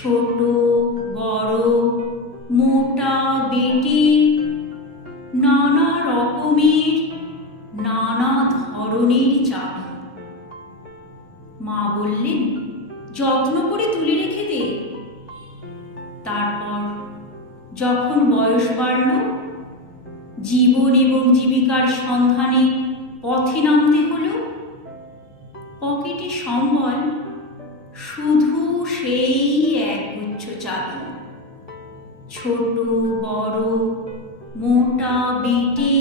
ছোট বড় মোটা বেটি নানা রকমের নানা ধরনের চাবি মা বললেন যত্ন করে তুলে রেখে দে তারপর যখন বয়স বাড়ল জীবন এবং জীবিকার সন্ধানে পথে নামতে হল পকেটে সম্বল শুধু সেই উচ্চ চালু ছোট বড় মোটা বেটে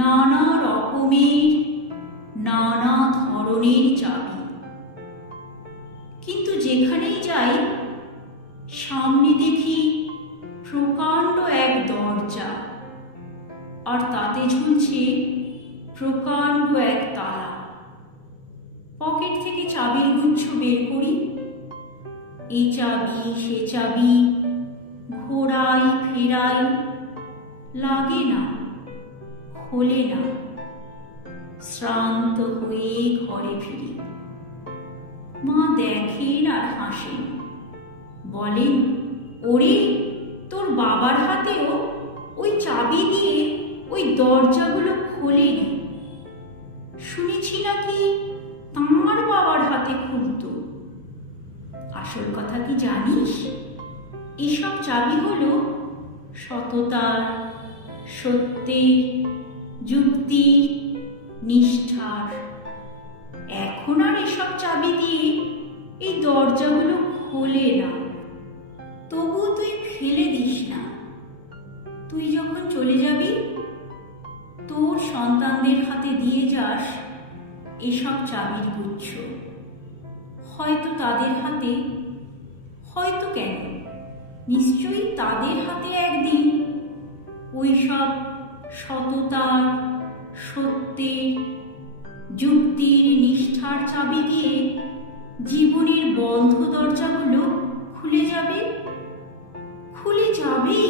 নানা রকমের নানা ধরনের চাবি কিন্তু যেখানেই যাই সামনে দেখি প্রকাণ্ড এক দরজা আর তাতে ঝুলছে প্রকাণ্ড এক তালা পকেট থেকে চাবির গুচ্ছ বের করি এ চাবি সে চাবি ঘোরাই ফেরাই লাগে না খোলে না শ্রান্ত হয়ে ঘরে ফিরি মা দেখেন আর হাসেন বলেন ওরে তোর বাবার হাতেও ওই চাবি দিয়ে ওই দরজাগুলো খোলেনি শুনেছি নাকি তাঁর বাবার হাতে খুলতে আসল কথা কি জানিস এসব চাবি হলো সততার সত্যের যুক্তির নিষ্ঠার এখন আর এসব চাবি দিয়ে এই দরজাগুলো খোলে না তবুও তুই ফেলে দিস না তুই যখন চলে যাবি তোর সন্তানদের হাতে দিয়ে যাস এসব চাবির গুচ্ছ হয়তো তাদের হাতে হয়তো কেন নিশ্চয়ই তাদের হাতে একদিন ওই সব সততার সত্যের যুক্তির নিষ্ঠার চাবি দিয়ে জীবনের বন্ধ দরজাগুলো খুলে যাবে খুলে যাবেই